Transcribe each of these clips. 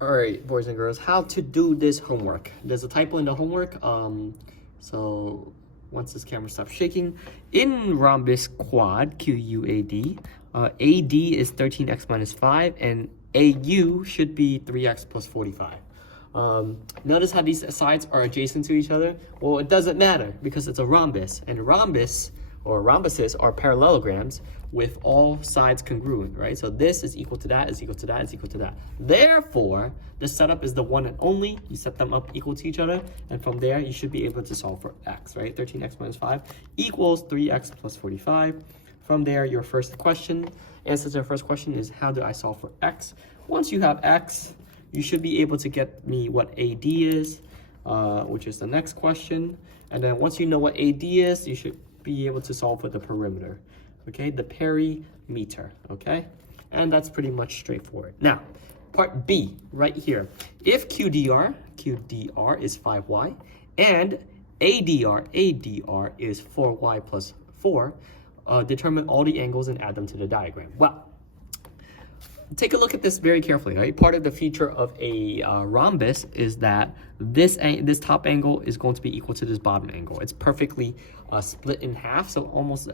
All right, boys and girls, how to do this homework. There's a typo in the homework. So once this camera stops shaking, in rhombus quad, QUAD, AD is 13x minus 5, and AU should be 3x plus 45. Notice how these sides are adjacent to each other? Well, it doesn't matter because it's a rhombus, and rhombus or rhombuses are parallelograms with all sides congruent, right? So this is equal to that, is equal to that, is equal to that. Therefore, the setup is the one and only. You set them up equal to each other, and from there, you should be able to solve for x, right? 13x minus 5 equals 3x plus 45. From there, your first question, answer to the first question is, how do I solve for x? Once you have x, you should be able to get me what AD is, which is the next question. And then once you know what AD is, you should be able to solve for the perimeter, okay? The perimeter, okay? And that's pretty much straightforward. Now, part B, right here. If QDR is 5y, and ADR is 4y plus 4, determine all the angles and add them to the diagram. Well, take a look at this very carefully, right? Part of the feature of a rhombus is that this top angle is going to be equal to this bottom angle. It's perfectly split in half, so almost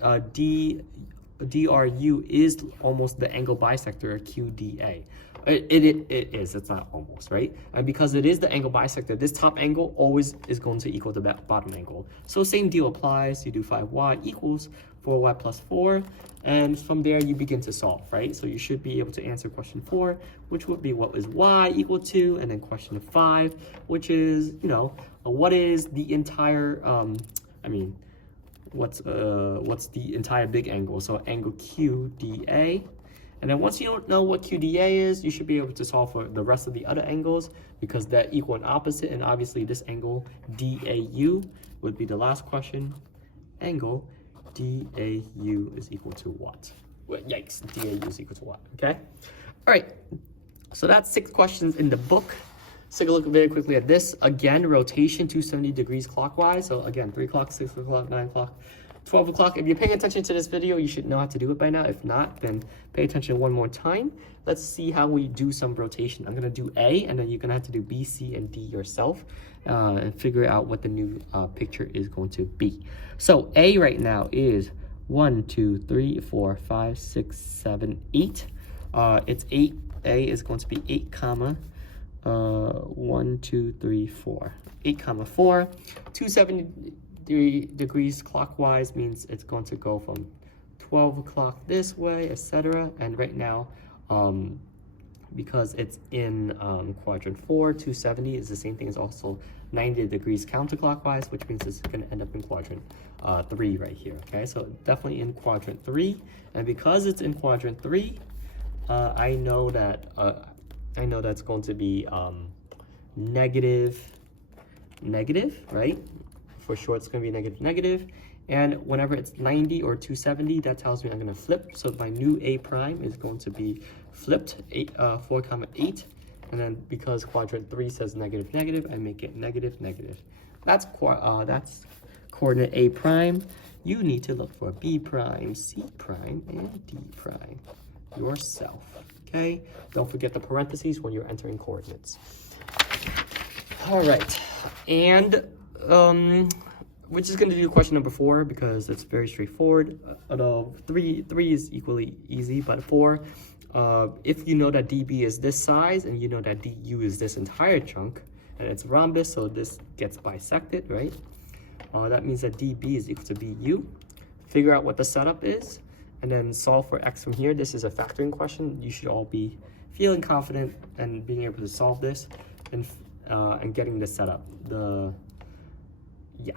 DRU is almost the angle bisector QDA. It is, it's not almost, right? And because it is the angle bisector, this top angle always is going to equal the bottom angle. So same deal applies. You do 5y equals 4y plus 4, and from there you begin to solve, right? So you should be able to answer question 4, which would be what is y equal to, and then question 5, which is, you know, what is the entire, what's the entire big angle? So angle QDA. And then once you don't know what QDA is, you should be able to solve for the rest of the other angles because they're equal and opposite. And obviously this angle DAU would be the last question. Angle DAU is equal to what? Well, yikes, DAU is equal to what, okay? All right, so that's 6 questions in the book. Let's take a look very quickly at this. Again, rotation 270 degrees clockwise. So again, 3 o'clock, 6 o'clock, 9 o'clock, 12 o'clock. If you're paying attention to this video, you should know how to do it by now. If not, then pay attention one more time. Let's see how we do some rotation. I'm gonna do A, and then you're gonna have to do B, C, and D yourself and figure out what the new picture is going to be. So A right now is 1, 2, 3, 4, 5, 6, 7, 8. It's 8. A is going to be 8 comma 1, 2, 3, 4. 8 comma 4. 270 degrees clockwise means it's going to go from 12 o'clock this way, etc. And right now, because it's in quadrant 4, 270 is the same thing as also 90 degrees counterclockwise, which means it's going to end up in quadrant 3 right here. Okay, so definitely in quadrant 3, and because it's in quadrant 3, I know that's going to be negative, right? For sure, it's going to be negative. And whenever it's 90 or 270, that tells me I'm going to flip. So my new A prime is going to be flipped, 4 comma 8. And then because quadrant 3 says negative, I make it negative. That's coordinate A prime. You need to look for B prime, C prime, and D prime yourself. Okay? Don't forget the parentheses when you're entering coordinates. All right. And we're just going to do question number 4 because it's very straightforward. Although 3 is equally easy, but 4, if you know that DB is this size and you know that DU is this entire chunk, and it's rhombus, so this gets bisected, right? That means that DB is equal to BU. Figure out what the setup is, and then solve for x from here. This is a factoring question. You should all be feeling confident and being able to solve this and getting this set up. Yeah.